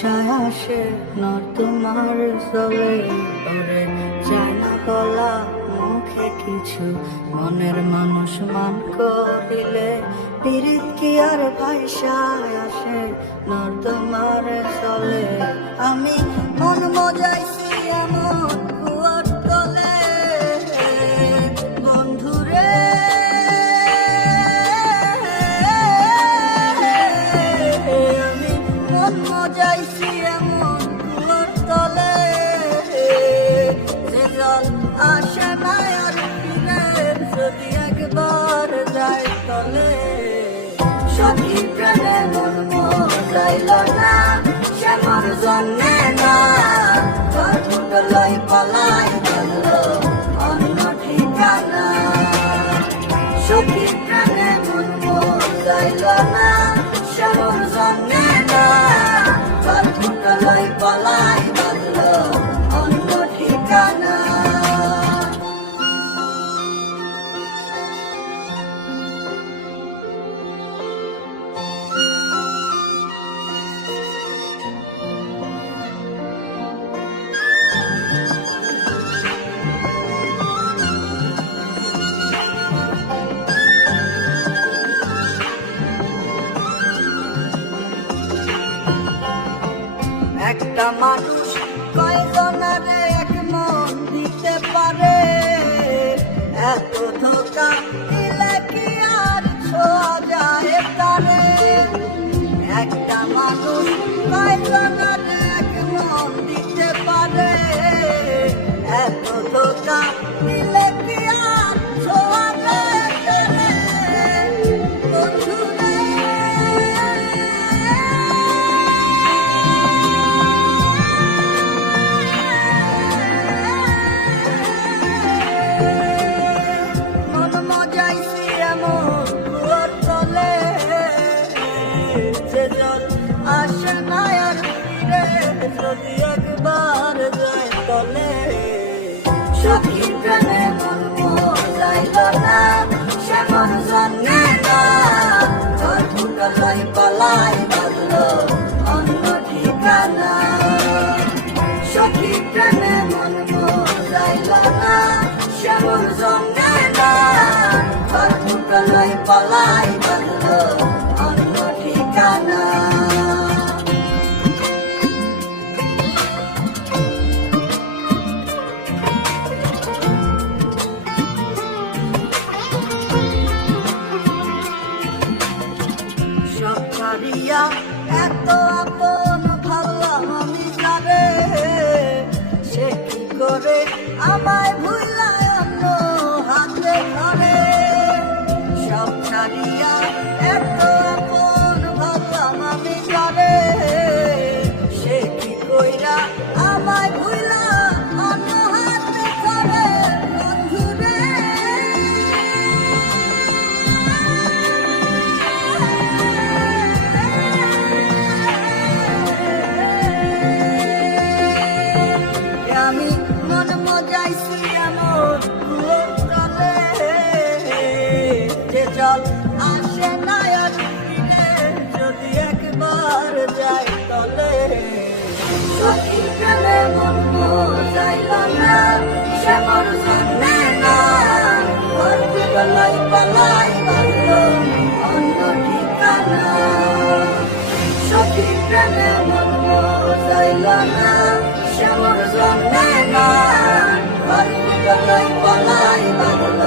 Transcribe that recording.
ভাষায় আসে তোমার চলে ওরে যায় না বলা মুখে কিছু, মনের মানুষ মান করিলে পীড়িত কি আর ভাষায় আসে তোমার চলে। আমি মন মজাইছি এমন কুয়ার তলে বন্ধুরে, আমি মন মজাইছি এমন কুয়ার তলে যে জল আসে না আর ফিরে যদি একবার যায় তলে। সখী প্রাণে মন মজাইল না সে মোর জন্যে না, লই পলাই বলল অন্য ঠিকানা। সখী প্রাণে মন মজাইল না সে মোর জন্যে না, লই পলাই বলল অন্য ঠিকানা। একটা মানুষ কয়জনারে এক মন দিতে পারে, এত ধোকা দিলে কি আর ছোঁয়া যায় তারে। একটা মানুষ কয়জনারে এক মন দিতে পারে, এত ধোকা দিলে কি আর ছোঁয়া যায় তারে। বন্ধুরে আসে না আর ফিরে যদি একবার যায় তলে। সখী প্রাণে মন মজাইল না সে মোর জন্যে না, ঘর লই পলাই বলল অন্য ঠিকানা। সখী প্রাণে মন মজাইল না সে মোর জন্যে না, ঘর লই পলাই বলল অন্য ঠিকানা। এত আপন ভাবলাম আমি যারে, সে কি করে আমায় ভুলায় অন্য হাতে ধরে। সব ছাড়িয়া এত আপন ভাবলাম আমি যারে, সে কি কইরা আমায় ভুলা অন্য হাতে ধরে। বন্ধুরে আমি মন মজাইছি এমন কুয়োর তলে যে জল আসে না আর ফিরে যদি একবার যায় তলে। সখী প্রাণে মন মজাইল না সে মোর জন্যে না, লই পলাই বলল অন্য ঠিকানা। সখী প্রাণে মন মজাইল না সে মোর জন্যে না, লই পলাই বলল